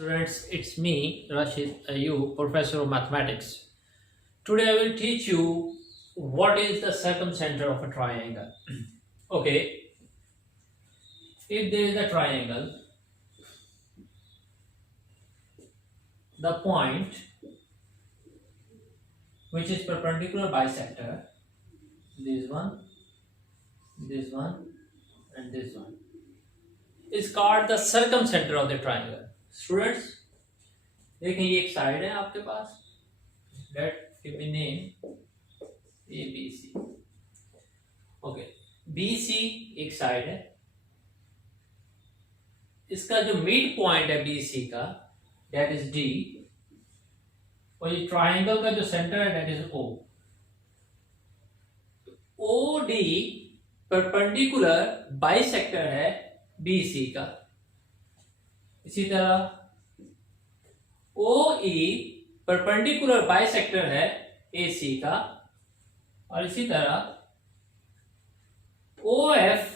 Students, it's me, Rashid Ayub, Professor of Mathematics. Today I will teach you what is the circumcenter of a triangle. Okay, if there is a triangle, the point which is perpendicular bisector, this one, and this one, is called the circumcenter of the triangle. Students, देखिए ये एक side है आपके पास, that give me name ABC. Okay, BC एक side है, इसका जो mid point है BC का that is D, और ये ट्राइंगल का जो सेंटर है that is O. OD perpendicular bisector है BC का. इसी तरह OE परपेंडिकुलर बाइसेक्टर है AC का, और इसी तरह OF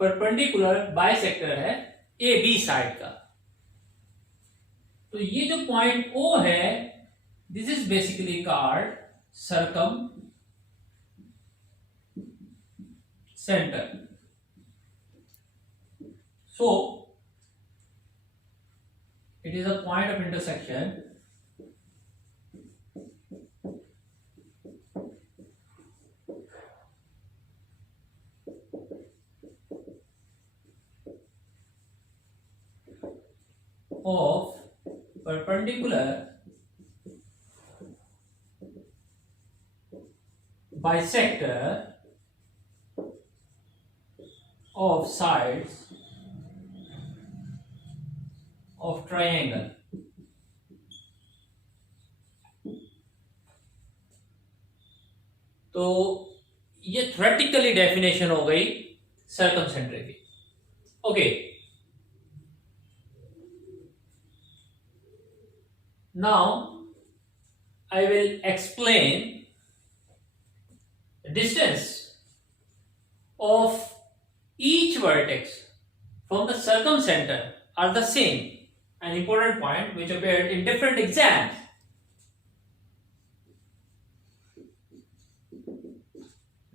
परपेंडिकुलर बाइसेक्टर है AB साइड का. तो ये जो पॉइंट O है, this is basically called circum centre. So it is a point of intersection of perpendicular bisector of sides of triangle. तो ये थ्योरेटिकली डेफिनेशन हो गई सर्कम सेंटर की. Okay, now I will explain the distance of each vertex from the circumcenter are the same, an important point which appeared in different exams.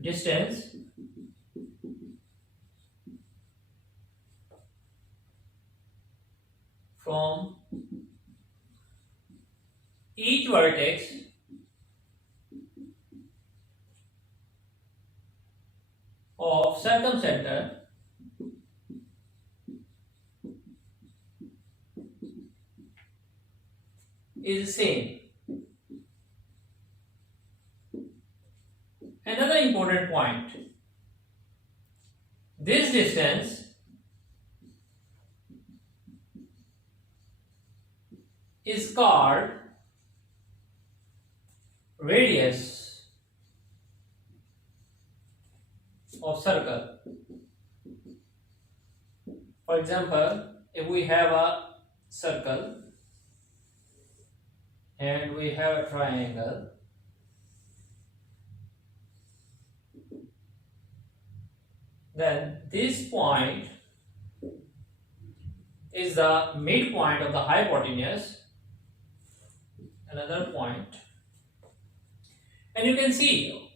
Distance from each vertex of circumcenter is the same. Another important point, this distance is called radius of circle. For example, if we have a circle and we have a triangle, then this point is the midpoint of the hypotenuse, another point, and you can see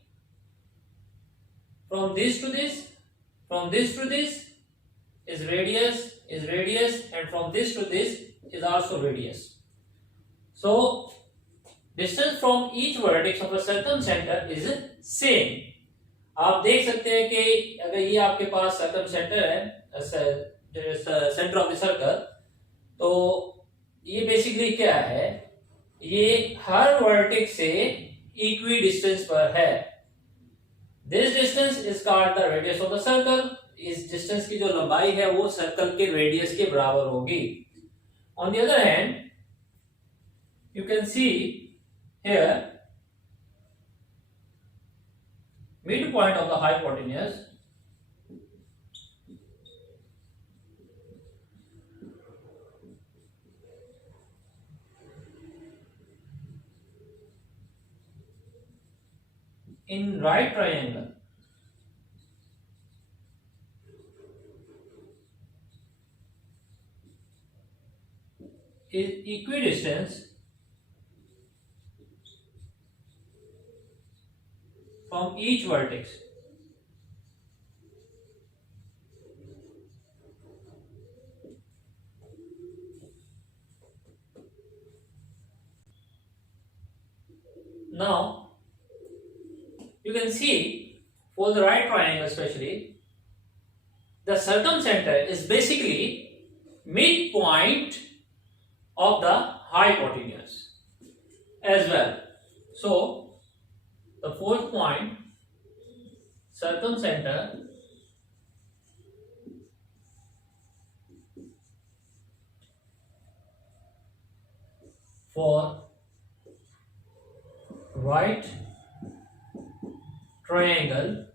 from this to this, from this to this is radius, and from this to this is also radius. So distance from each vertex of a circumcenter is same. आप देख सकते हैं कि अगर ये आपके पास circum centre है, centre of the circle, तो ये बेसिकली क्या है, ये हर वर्टेक्स से इक्वी डिस्टेंस पर है. This distance is called the radius of the circle. इस डिस्टेंस की जो लंबाई है वो सर्कल के रेडियस के बराबर होगी. On the other hand, you can see here midpoint of the hypotenuse in right triangle is equidistance from each vertex. Now you can see for the right triangle especially, the circumcenter is basically midpoint of the hypotenuse as well. So the fourth point, circumcenter for right triangle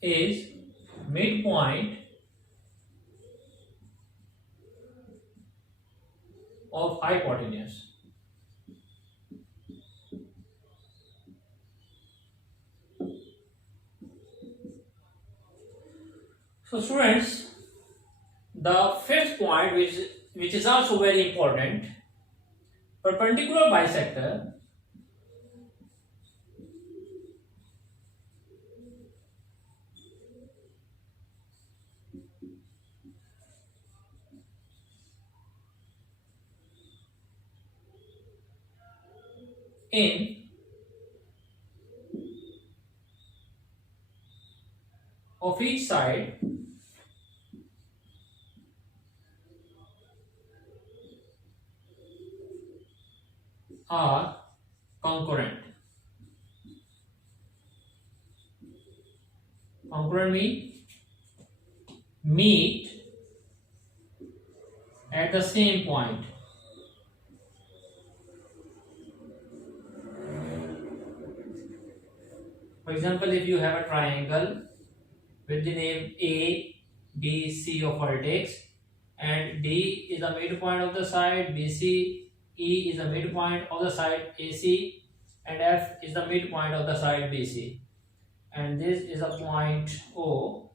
is midpoint of hypotenuse. So students, the fifth point, which is also very important, perpendicular bisector in of each side are concurrent. Concurrent means meet at the same point. For example, if you have a triangle with the name A, B, C of vertex, and D is the midpoint of the side BC, E is the midpoint of the side AC, and F is the midpoint of the side BC, and this is a point O.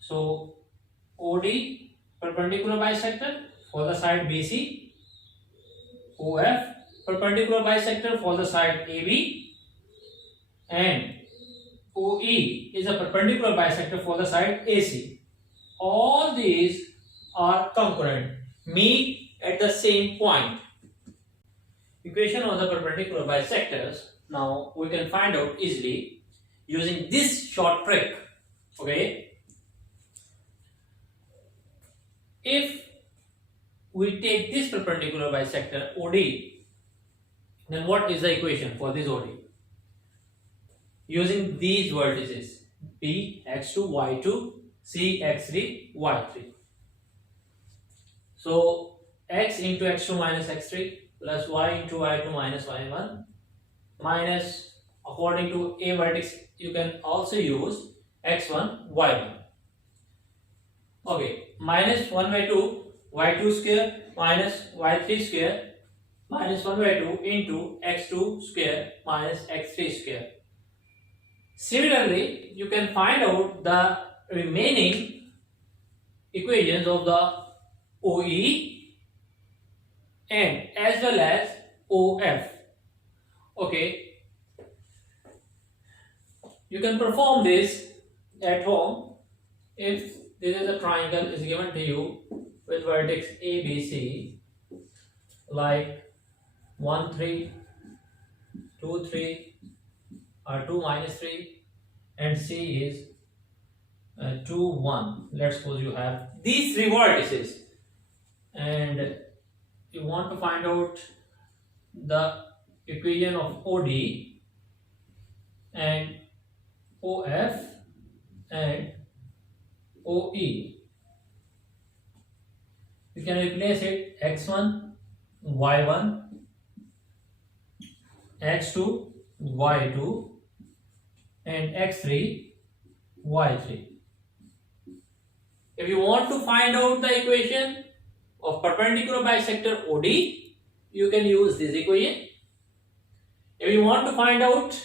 So OD, perpendicular bisector for the side BC, OF, perpendicular bisector for the side AB, and OE is a perpendicular bisector for the side AC. All these are concurrent, meet at the same point. Equation of the perpendicular bisectors, now we can find out easily using this short trick. Okay, if we take this perpendicular bisector OD, then what is the equation for this OD? Using these vertices P x2 y2 C x3 y3. So x into x2 minus x3 plus y into y2 minus y1 minus, according to a vertex you can also use x1 y1. Okay, minus 1 by 2 y2 square minus y3 square minus 1 by 2 into x2 square minus x3 square. Similarly, you can find out the remaining equations of the OE and as well as OF. Okay, you can perform this at home. If this is a triangle is given to you with vertex ABC like 1 3 2 3 or 2 minus 3 and C is 2 1. Let's suppose you have these three vertices and you want to find out the equation of OD and OF and OE. You can replace it x1 y1 x2 y2 and x3 y3. If you want to find out the equation of perpendicular bisector OD, you can use this equation. If you want to find out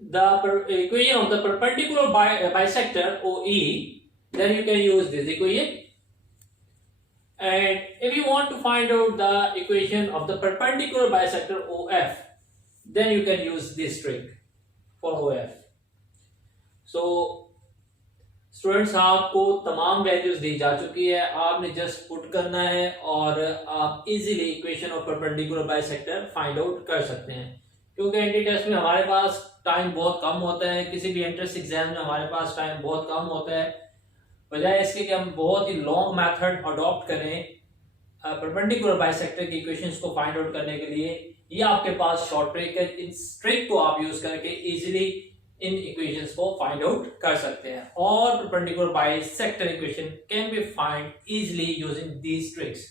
the equation of the perpendicular bisector OE, then you can use this equation. And if you want to find out the equation of the perpendicular bisector OF, then you can use this trick for OF. So students, आपको तमाम values दी जा चुकी है, आपने just put करना है और आप easily equation of perpendicular bisector find out कर सकते हैं। क्योंकि एंट्री टेस्ट में हमारे पास टाइम बहुत कम होता है, किसी भी एंट्रेंस एग्जाम में हमारे पास टाइम बहुत कम होता है, बजाय इसके कि हम बहुत ही लॉन्ग मेथड अडॉप्ट करें परपेंडिकुलर बाइसेक्टर की इक्वेशंस को फाइंड आउट करने के लिए, ये आपके पास शॉर्ट ट्रिक है। इस ट्रिक को आप यूज करके इजीली इन इक्वेशंस को फाइंड आउट कर सकते हैं और perpendicular bisector equation can be find easily using these tricks.